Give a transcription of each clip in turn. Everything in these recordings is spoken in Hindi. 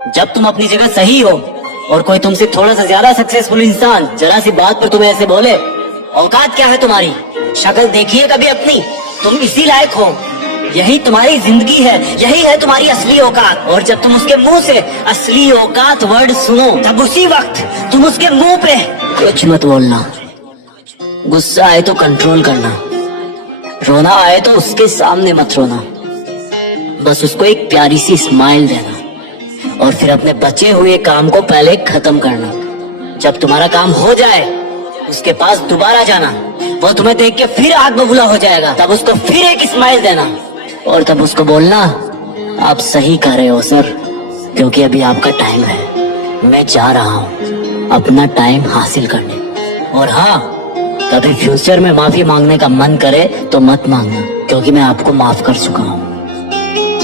जब तुम अपनी जगह सही हो और कोई तुमसे थोड़ा सा ज्यादा सक्सेसफुल इंसान जरा सी बात पर तुम्हें ऐसे बोले, औकात क्या है तुम्हारी? शक्ल देखिए कभी अपनी, तुम इसी लायक हो, यही तुम्हारी जिंदगी है, यही है तुम्हारी असली औकात। और जब तुम उसके मुंह से असली औकात वर्ड सुनो, तब उसी वक्त तुम उसके मुंह पे कुछ मत बोलना। गुस्सा आए तो कंट्रोल करना, रोना आए तो उसके सामने मत रोना, बस उसको एक प्यारी सी स्माइल देना और फिर अपने बचे हुए काम को पहले खत्म करना। जब तुम्हारा काम हो जाए उसके पास दोबारा जाना, वो तुम्हें देख के फिर आग बबूला हो जाएगा, तब उसको फिर एक स्माइल देना और तब उसको बोलना, आप सही कह रहे हो सर, क्योंकि अभी आपका टाइम है, मैं जा रहा हूँ अपना टाइम हासिल करने। और हाँ, कभी फ्यूचर में माफी मांगने का मन करे तो मत मांगना, क्योंकि मैं आपको माफ कर चुका हूँ।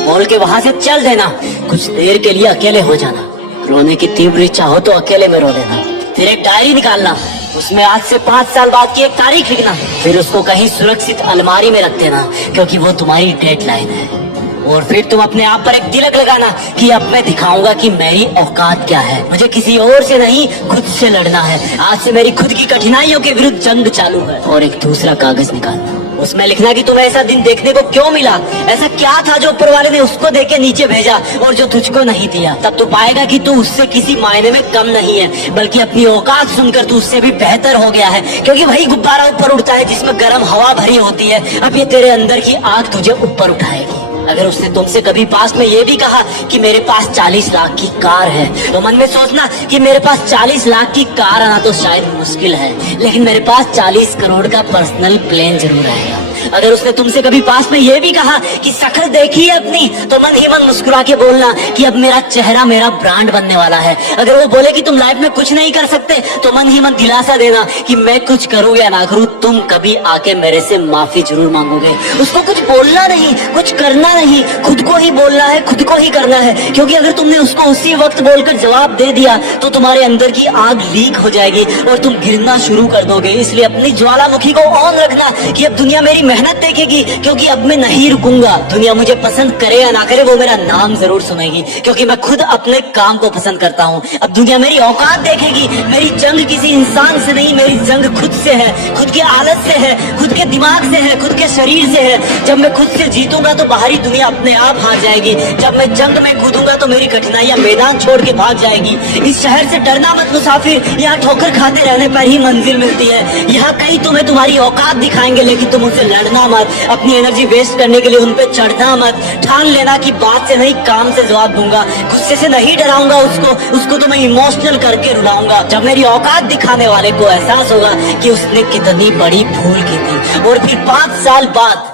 बोल के वहां से चल देना, कुछ देर के लिए अकेले हो जाना, रोने की तीव्र इच्छा हो तो अकेले में रो लेना, फिर एक डायरी निकालना, उसमें आज से 5 साल बाद की एक तारीख लिखना, फिर उसको कहीं सुरक्षित अलमारी में रख देना, क्योंकि वो तुम्हारी डेडलाइन है। और फिर तुम अपने आप पर एक तिलक लगाना कि अब मैं दिखाऊंगा कि मेरी औकात क्या है, मुझे किसी और से नहीं खुद से लड़ना है, आज से मेरी खुद की कठिनाइयों के विरुद्ध जंग चालू है। और एक दूसरा कागज निकालना, उसमें लिखना कि तुम्हें ऐसा दिन देखने को क्यों मिला, ऐसा क्या था जो ऊपर वाले ने उसको देख के नीचे भेजा और जो तुझको नहीं दिया। तब तू पाएगा कि तू उससे किसी मायने में कम नहीं है, बल्कि अपनी औकात सुनकर तू उससे भी बेहतर हो गया है, क्योंकि वही गुब्बारा ऊपर उड़ता है जिसमें गर्म हवा भरी होती है। अब ये तेरे अंदर की आग तुझे ऊपर उठाएगी। अगर उसने तुमसे कभी पास में ये भी कहा कि मेरे पास 40 लाख की कार है, तो मन में सोचना कि मेरे पास 40 लाख की कार आना तो शायद मुश्किल है, लेकिन मेरे पास 40 करोड़ का पर्सनल प्लेन जरूर आएगा। अगर उसने तुमसे कभी पास में ये भी कहा कि शक्ल देखी है अपनी, तो मन ही मन मुस्कुरा के बोलना कि अब मेरा चेहरा मेरा ब्रांड बनने वाला है। अगर वो बोले कि तुम लाइफ में कुछ नहीं कर सकते, तो मन ही मन दिलासा देना कि मैं कुछ करूँ या ना करूँ, तुम कभी आके मेरे से माफी जरूर मांगोगे। उसको कुछ बोलना नहीं, कुछ करना नहीं, खुद को ही बोलना है, खुद को ही करना है, क्योंकि अगर तुमने उसको उसी वक्त बोलकर जवाब दे दिया तो तुम्हारे अंदर की आग लीक हो जाएगी और तुम गिरना शुरू कर दोगे। इसलिए अपनी ज्वालामुखी को ऑन रखना कि अब दुनिया मेरी मेहनत देखेगी, क्योंकि अब मैं नहीं रुकूंगा। दुनिया मुझे पसंद करे या ना करे, वो मेरा नाम जरूर सुनेगी, क्योंकि मैं खुद अपने काम को पसंद करता हूँ। अब दुनिया मेरी औकात देखेगी, मेरी जंग किसी इंसान से नहीं, मेरी जंग खुद से है, खुद की आदत से है, खुद के दिमाग से है, खुद के शरीर से है। जब मैं खुद से जीतूंगा तो बाहरी दुनिया अपने आप हार जाएगी। जब मैं जंग में कूदूंगा तो मेरी कठिनाइयां मैदान छोड़ के भाग जाएगी। इस शहर से डरना मत मुसाफिर, यहाँ ठोकर खाते रहने पर ही मंजिल मिलती है। यहाँ कई तुम्हें तुम्हारी औकात दिखाएंगे, लेकिन तुम उनसे लड़ना मत, अपनी एनर्जी वेस्ट करने के लिए उन पे चढ़ना मत। ठान लेना कि बात से नहीं काम से जवाब दूंगा, गुस्से से नहीं डराऊंगा उसको तो मैं इमोशनल करके रुलाऊंगा। जब मेरी औकात दिखाने वाले को एहसास होगा कि उसने कितनी बड़ी भूल की थी, और फिर 5 साल बाद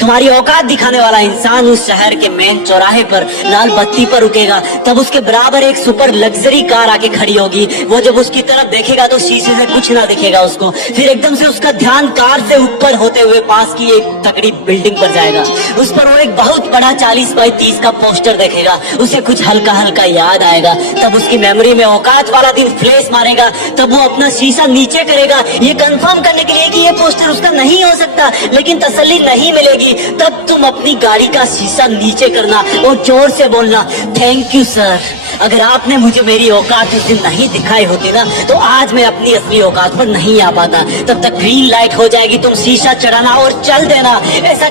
तुम्हारी औकात दिखाने वाला इंसान उस शहर के मेन चौराहे पर लाल बत्ती पर रुकेगा, तब उसके बराबर एक सुपर लग्जरी कार आके खड़ी होगी। वो जब उसकी तरफ देखेगा तो शीशे से कुछ ना दिखेगा उसको, फिर एकदम से उसका ध्यान कार से ऊपर होते हुए पास की एक तगड़ी बिल्डिंग पर जाएगा। उस पर वो एक बहुत बड़ा 40 बाई 30 का पोस्टर देखेगा, उसे कुछ हल्का हल्का याद आएगा। तब उसकी मेमोरी में औकात वाला दिन फ्लैश मारेगा। तब वो अपना शीशा नीचे करेगा, ये कंफर्म करने के लिए कि ये पोस्टर उसका नहीं हो सकता, लेकिन तसल्ली नहीं मिलेगी। तब तुम अपनी गाड़ी का शीशा नीचे करना और जोर से बोलना, थैंक यू सर, अगर आपने मुझे मेरी औकात उस दिन नहीं दिखाई होती ना, तो आज मैं अपनी असली औकात पर नहीं आ पाता। तब तक ग्रीन लाइट हो जाएगी, तुम शीशा चढ़ाना और चल देना। ऐसा